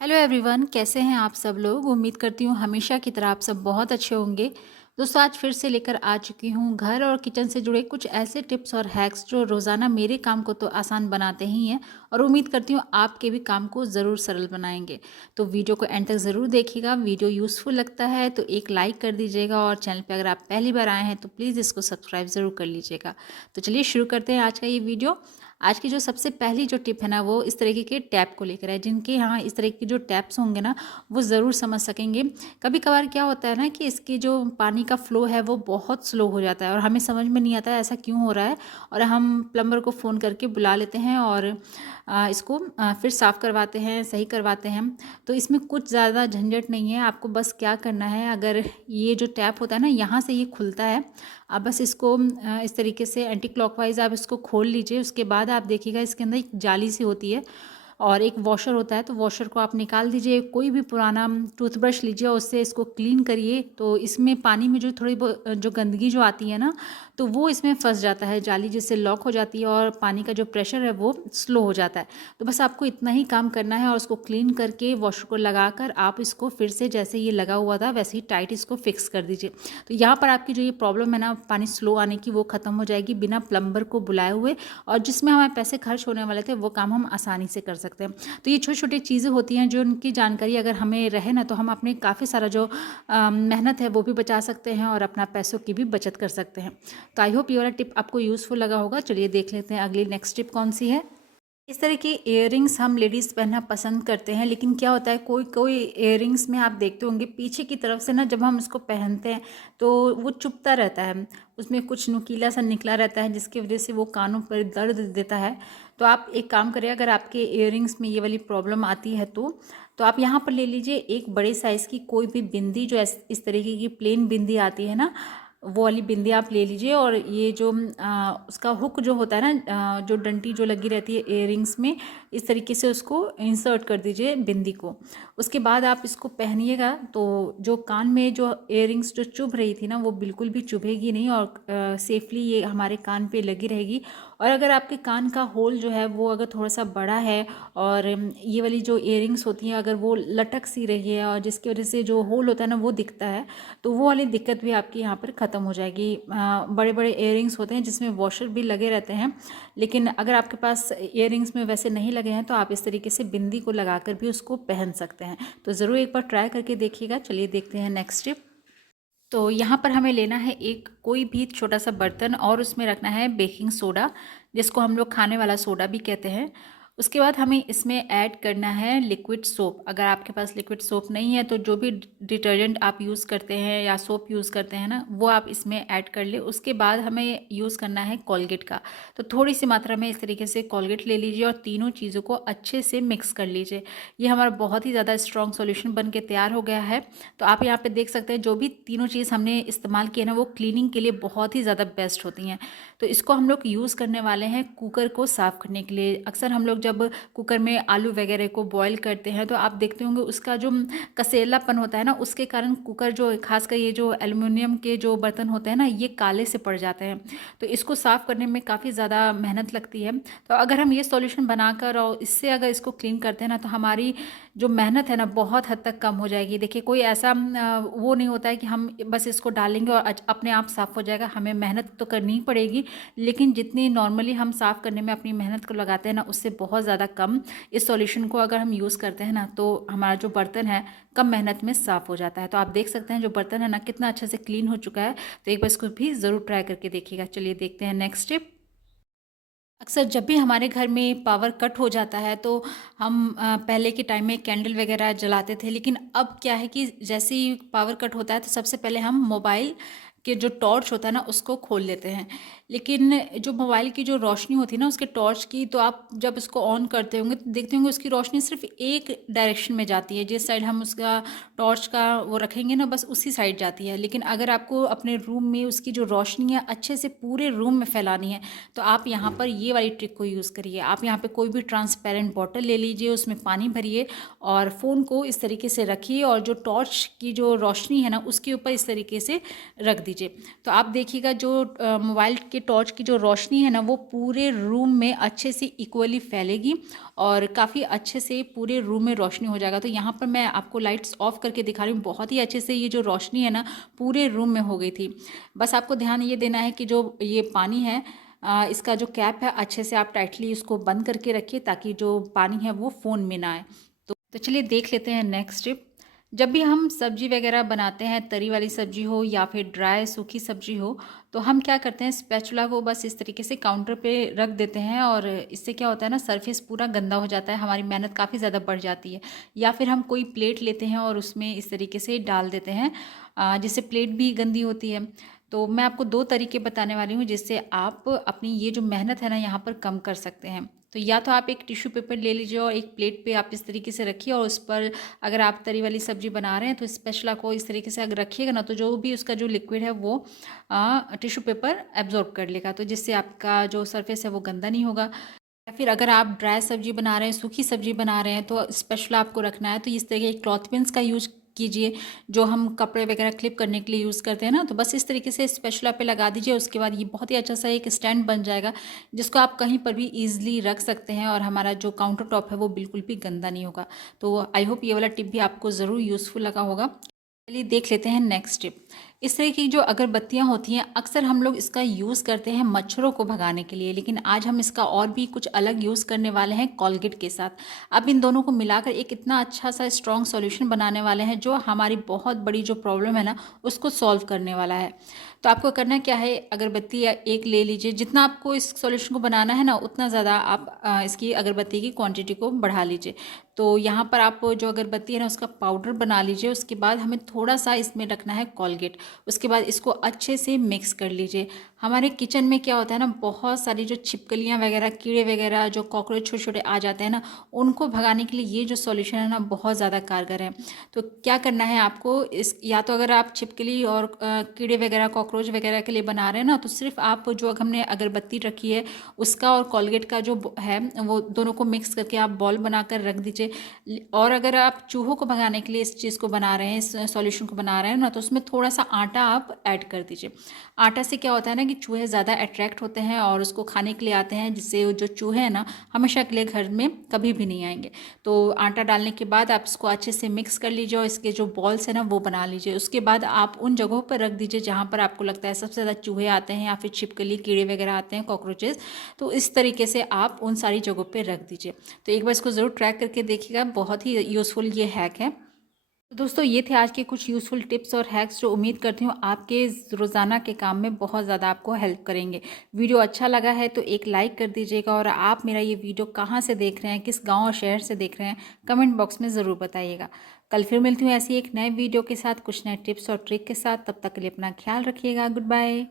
Hello everyone, कैसे हैं आप सब लोग। उम्मीद करती हूँ हमेशा की तरह आप सब बहुत अच्छे होंगे। दोस्तों, आज फिर से लेकर आ चुकी हूँ घर और किचन से जुड़े कुछ ऐसे टिप्स और हैक्स जो रोज़ाना मेरे काम को तो आसान बनाते ही हैं और उम्मीद करती हूँ आपके भी काम को ज़रूर सरल बनाएंगे। तो वीडियो को एंड तक ज़रूर देखिएगा। वीडियो यूज़फुल लगता है तो एक लाइक कर दीजिएगा और चैनल पर अगर आप पहली बार आए हैं तो प्लीज़ इसको सब्सक्राइब ज़रूर कर लीजिएगा। तो चलिए शुरू करते हैं आज का ये वीडियो। आज की जो सबसे पहली जो टिप है ना, वो इस तरीके के टैप को लेकर है। जिनके यहाँ इस तरह के जो टैप्स होंगे ना, वो ज़रूर समझ सकेंगे। कभी कभार क्या होता है ना कि इसकी जो पानी का फ्लो है वो बहुत स्लो हो जाता है और हमें समझ में नहीं आता है ऐसा क्यों हो रहा है। और हम प्लम्बर को फ़ोन करके बुला लेते हैं और इसको फिर साफ़ करवाते हैं, सही करवाते हैं। तो इसमें कुछ ज़्यादा झंझट नहीं है। आपको बस क्या करना है, अगर ये जो टैप होता है ना, यहाँ से ये खुलता है। आप बस इसको इस तरीके से एंटी क्लॉकवाइज आप इसको खोल लीजिए। उसके बाद आप देखिएगा इसके अंदर एक जाली सी होती है और एक वॉशर होता है। तो वॉशर को आप निकाल दीजिए। कोई भी पुराना टूथब्रश लीजिए और उससे इसको क्लीन करिए। तो इसमें पानी में जो थोड़ी जो गंदगी जो आती है ना, तो वो इसमें फंस जाता है। जाली जिससे लॉक हो जाती है और पानी का जो प्रेशर है वो स्लो हो जाता है। तो बस आपको इतना ही काम करना है और उसको क्लीन करके वॉशर को लगाकर आप इसको फिर से जैसे ये लगा हुआ था वैसे ही टाइट इसको फिक्स कर दीजिए। तो यहाँ पर आपकी जो ये प्रॉब्लम है ना पानी स्लो आने की, वो ख़त्म हो जाएगी बिना प्लम्बर को बुलाए हुए। और जिसमें हमारे पैसे खर्च होने वाले थे वो काम हम आसानी से कर सकते हैं। तो ये छोटी छोटी चीज़ें होती हैं जो उनकी जानकारी अगर हमें रहे ना, तो हम अपने काफ़ी सारा जो मेहनत है वो भी बचा सकते हैं और अपना पैसों की भी बचत कर सकते हैं। तो आई होप ये वाला टिप आपको यूज़फुल लगा होगा। चलिए देख लेते हैं अगली नेक्स्ट टिप कौन सी है। इस तरह की इयररिंग्स हम लेडीज़ पहनना पसंद करते हैं, लेकिन क्या होता है कोई कोई इयररिंग्स में आप देखते होंगे पीछे की तरफ से ना, जब हम इसको पहनते हैं तो वो चुभता रहता है। उसमें कुछ नुकीला सा निकला रहता है जिसकी वजह से वो कानों पर दर्द देता है। तो आप एक काम करिए, अगर आपके इयररिंग्स में ये वाली प्रॉब्लम आती है तो आप यहाँ पर ले लीजिए एक बड़े साइज़ की कोई भी बिंदी, जो इस तरीके की प्लेन बिंदी आती है ना, वो वाली बिंदी आप ले लीजिए। और ये जो उसका हुक जो होता है ना, जो डंटी जो लगी रहती है इयररिंग्स में, इस तरीके से उसको इंसर्ट कर दीजिए बिंदी को। उसके बाद आप इसको पहनिएगा तो जो कान में जो इयररिंग्स जो चुभ रही थी ना, वो बिल्कुल भी चुभेगी नहीं और सेफली ये हमारे कान पे लगी रहेगी। और अगर आपके कान का होल जो है वो अगर थोड़ा सा बड़ा है और ये वाली जो इयररिंग्स होती हैं अगर वो लटक सी रही है और जिसकी वजह से जो होल होता है ना वो दिखता है, तो वो वाली दिक्कत भी आपकी यहाँ पर ख़त्म हो जाएगी। बड़े बड़े इयररिंग्स होते हैं जिसमें वॉशर भी लगे रहते हैं, लेकिन अगर आपके पास इयररिंग्स में वैसे नहीं लगे हैं तो आप इस तरीके से बिंदी को लगाकर भी उसको पहन सकते हैं। तो ज़रूर एक बार ट्राई करके देखिएगा। चलिए देखते हैं नेक्स्ट टिप। तो यहाँ पर हमें लेना है एक कोई भी छोटा सा बर्तन और उसमें रखना है बेकिंग सोडा, जिसको हम लोग खाने वाला सोडा भी कहते हैं। उसके बाद हमें इसमें ऐड करना है लिक्विड सोप। अगर आपके पास लिक्विड सोप नहीं है तो जो भी डिटर्जेंट आप यूज़ करते हैं या सोप यूज़ करते हैं ना, वो आप इसमें ऐड कर ले। उसके बाद हमें यूज़ करना है कोलगेट का। तो थोड़ी सी मात्रा में इस तरीके से कोलगेट ले लीजिए और तीनों चीज़ों को अच्छे से मिक्स कर लीजिए। ये हमारा बहुत ही ज़्यादा स्ट्रॉन्ग सॉल्यूशन बन के तैयार हो गया है। तो आप यहाँ पे देख सकते हैं जो भी तीनों चीज़ हमने इस्तेमाल किए ना, वो क्लीनिंग के लिए बहुत ही ज़्यादा बेस्ट होती हैं। तो इसको हम लोग यूज़ करने वाले हैं कुकर को साफ़ करने के लिए। अक्सर हम लोग जब कुकर में आलू वगैरह को बॉईल करते हैं तो आप देखते होंगे उसका जो कसेलापन होता है ना, उसके कारण कुकर जो खासकर ये जो एल्युमिनियम के जो बर्तन होते हैं ना, ये काले से पड़ जाते हैं। तो इसको साफ़ करने में काफ़ी ज़्यादा मेहनत लगती है। तो अगर हम ये सॉल्यूशन बनाकर और इससे अगर इसको क्लीन करते हैं ना, तो हमारी जो मेहनत है ना बहुत हद तक कम हो जाएगी। देखिए कोई ऐसा वो नहीं होता है कि हम बस इसको डालेंगे और अपने आप साफ़ हो जाएगा। हमें मेहनत तो करनी ही पड़ेगी, लेकिन जितनी नॉर्मली हम साफ़ करने में अपनी मेहनत को लगाते हैं ना, उससे बहुत ज़्यादा कम इस सॉल्यूशन को अगर हम यूज़ करते हैं ना, तो हमारा जो बर्तन है कम मेहनत में साफ़ हो जाता है। तो आप देख सकते हैं जो बर्तन है ना कितना अच्छे से क्लीन हो चुका है। तो एक बार इसको भी ज़रूर ट्राई करके देखिएगा। चलिए देखते हैं नेक्स्ट स्टेप। अक्सर जब भी हमारे घर में पावर कट हो जाता है तो हम पहले के टाइम में कैंडल वगैरह जलाते थे, लेकिन अब क्या है कि जैसे ही पावर कट होता है तो सबसे पहले हम मोबाइल के जो टॉर्च होता है ना उसको खोल लेते हैं। लेकिन जो मोबाइल की जो रोशनी होती है ना उसके टॉर्च की, तो आप जब इसको ऑन करते होंगे तो देखते होंगे उसकी रोशनी सिर्फ एक डायरेक्शन में जाती है। जिस साइड हम उसका टॉर्च का वो रखेंगे ना, बस उसी साइड जाती है। लेकिन अगर आपको अपने रूम में उसकी जो रोशनी है अच्छे से पूरे रूम में फैलानी है, तो आप यहाँ पर ये वाली ट्रिक को यूज़ करिए। आप यहाँ पे कोई भी ट्रांसपेरेंट बॉटल ले लीजिए, उसमें पानी भरिए और फ़ोन को इस तरीके से रखिए और जो टॉर्च की जो रोशनी है ना उसके ऊपर इस तरीके से रख दीजिए। तो आप देखिएगा जो मोबाइल के टॉर्च की जो रोशनी है ना वो पूरे रूम में अच्छे से इक्वली फैलेगी और काफ़ी अच्छे से पूरे रूम में रोशनी हो जाएगा। तो यहाँ पर मैं आपको लाइट्स ऑफ करके दिखा रही हूँ, बहुत ही अच्छे से ये जो रोशनी है ना पूरे रूम में हो गई थी। बस आपको ध्यान ये देना है कि जो ये पानी है इसका जो कैप है अच्छे से आप टाइटली इसको बंद करके रखिए ताकि जो पानी है वो फ़ोन में ना आए। तो चलिए देख लेते हैं नेक्स्ट टिप। जब भी हम सब्जी वगैरह बनाते हैं, तरी वाली सब्जी हो या फिर ड्राई सूखी सब्जी हो, तो हम क्या करते हैं स्पैचुला को बस इस तरीके से काउंटर पे रख देते हैं और इससे क्या होता है ना सरफेस पूरा गंदा हो जाता है, हमारी मेहनत काफ़ी ज़्यादा बढ़ जाती है। या फिर हम कोई प्लेट लेते हैं और उसमें इस तरीके से डाल देते हैं जिससे प्लेट भी गंदी होती है। तो मैं आपको 2 तरीके बताने वाली हूँ जिससे आप अपनी ये जो मेहनत है ना यहाँ पर कम कर सकते हैं। तो या तो आप एक टिश्यू पेपर ले लीजिए और एक प्लेट पे आप इस तरीके से रखिए और उस पर अगर आप तरी वाली सब्जी बना रहे हैं तो स्पैचुला को इस तरीके से अगर रखिएगा ना तो जो भी उसका जो लिक्विड है वो टिश्यू पेपर एब्जॉर्ब कर लेगा, तो जिससे आपका जो सरफेस है वो गंदा नहीं होगा। या फिर अगर आप ड्राई सब्जी बना रहे हैं, सूखी सब्जी बना रहे हैं तो स्पैचुला आपको रखना है तो इस तरह के क्लॉथ पिन्स का यूज कीजिए जो हम कपड़े वगैरह क्लिप करने के लिए यूज़ करते हैं ना, तो बस इस तरीके से स्पैचुला पे लगा दीजिए। उसके बाद ये बहुत ही अच्छा सा एक स्टैंड बन जाएगा जिसको आप कहीं पर भी ईजिली रख सकते हैं और हमारा जो काउंटर टॉप है वो बिल्कुल भी गंदा नहीं होगा। तो आई होप ये वाला टिप भी आपको ज़रूर यूज़फुल लगा होगा। चलिए देख लेते हैं नेक्स्ट टिप। इस तरह की जो अगरबत्तियां होती हैं अक्सर हम लोग इसका यूज़ करते हैं मच्छरों को भगाने के लिए, लेकिन आज हम इसका और भी कुछ अलग यूज़ करने वाले हैं कोलगेट के साथ। अब इन दोनों को मिलाकर एक इतना अच्छा सा स्ट्रॉन्ग सॉल्यूशन बनाने वाले हैं जो हमारी बहुत बड़ी जो प्रॉब्लम है ना उसको सॉल्व करने वाला है। तो आपको करना क्या है, अगरबत्ती या एक ले लीजिए, जितना आपको इस सॉल्यूशन को बनाना है ना उतना ज़्यादा आप इसकी अगरबत्ती की क्वांटिटी को बढ़ा लीजिए। तो यहाँ पर आप जो अगरबत्ती है ना उसका पाउडर बना लीजिए। उसके बाद हमें थोड़ा सा इसमें रखना है कोलगेट। उसके बाद इसको अच्छे से मिक्स कर लीजिए। हमारे किचन में क्या होता है ना बहुत सारी जो छिपकलियाँ वगैरह, कीड़े वगैरह, जो कॉकरोच छोटे छोटे आ जाते हैं ना उनको भगाने के लिए ये जो सॉल्यूशन है ना बहुत ज़्यादा कारगर है। तो क्या करना है आपको, इस या तो अगर आप छिपकली और कीड़े वगैरह कॉकरोच वगैरह के लिए बना रहे हैं ना तो सिर्फ आप जो हमने अगरबत्ती रखी है उसका और कोलगेट का जो है वो दोनों को मिक्स करके आप बॉल बनाकर रख दीजिए। और अगर आप चूहों को भगाने के लिए इस चीज़ को बना रहे हैं, इस सॉल्यूशन को बना रहे हैं ना तो उसमें थोड़ा सा आटा आप ऐड कर दीजिए। आटा से क्या होता है ना कि चूहे ज़्यादा अट्रैक्ट होते हैं और उसको खाने के लिए आते हैं, जिससे जो चूहे हैं ना हमेशा के लिए घर में कभी भी नहीं आएंगे। तो आटा डालने के बाद आप इसको अच्छे से मिक्स कर लीजिए और इसके जो बॉल्स हैं ना वो बना लीजिए। उसके बाद आप उन जगहों पर रख दीजिए जहाँ पर आपको लगता है सबसे ज़्यादा चूहे आते हैं या फिर छिपकली कीड़े वगैरह आते हैं, कॉकरोचेस। तो इस तरीके से आप उन सारी जगहों पर रख दीजिए। तो एक बार इसको ज़रूर ट्राई करके देखिएगा, बहुत ही यूज़फुल ये हैक है। तो दोस्तों ये थे आज के कुछ यूज़फुल टिप्स और हैक्स जो उम्मीद करती हूँ आपके रोज़ाना के काम में बहुत ज़्यादा आपको हेल्प करेंगे। वीडियो अच्छा लगा है तो एक लाइक कर दीजिएगा और आप मेरा ये वीडियो कहाँ से देख रहे हैं, किस गांव और शहर से देख रहे हैं, कमेंट बॉक्स में ज़रूर बताइएगा। कल फिर मिलती हूँ ऐसी एक नए वीडियो के साथ, कुछ नए टिप्स और ट्रिक के साथ। तब तक के लिए अपना ख्याल रखिएगा। Good bye.